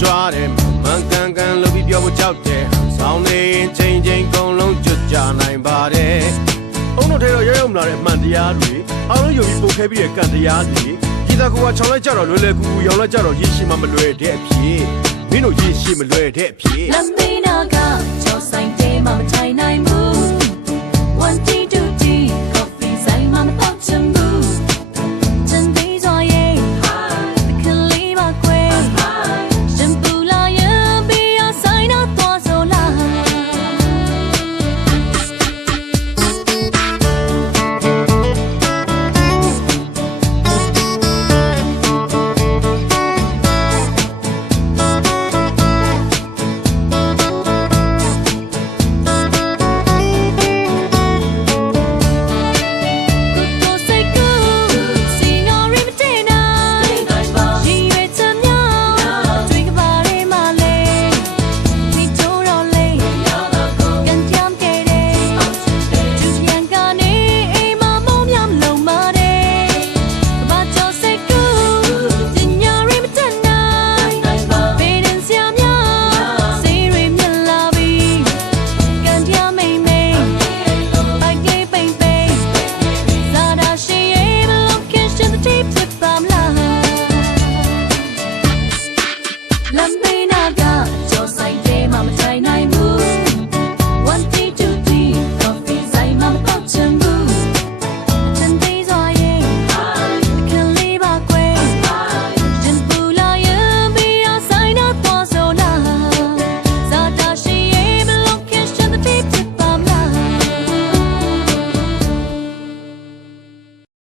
ကြွားတယ်မှန်ကန်ကန်လုပ်ပြီးပြောဖို့ကြောက်တယ်ဆောင်းနေရင်ချိန်ချိန်ကုန်လုံးကြွကြနိုင်ပါတယ်အုံတို့ထဲတော့ရရောက်မလာတဲ့အမှန်တရားတွေအားလုံးယုံပြီးပို့ခဲပြီးတဲ့ကံတရားတွေဒီသာကူကခြောက်လိုက်ကြတော့လွယ်လွယ်ကူကူရောင်းလိုက်ကြတော့ရည်ရှိမှမလွယ်တဲ့အဖြစ်မင်းတို့ရည်ရှိမလွယ်တဲ့အဖြစ်လမ်းမေးနာကကြောဆိုင်တဲမှာမထိုင်နိုင်ဘူး1 tea 2 tea coffee ဆိုင်မှာမတော့ချင်ဘူးချင်သေးစွာရဲ့ကလေးမကွယ်ရှင်ပူလာရင်ပြီးရဆိုင်တော့သွားဆိုလားLove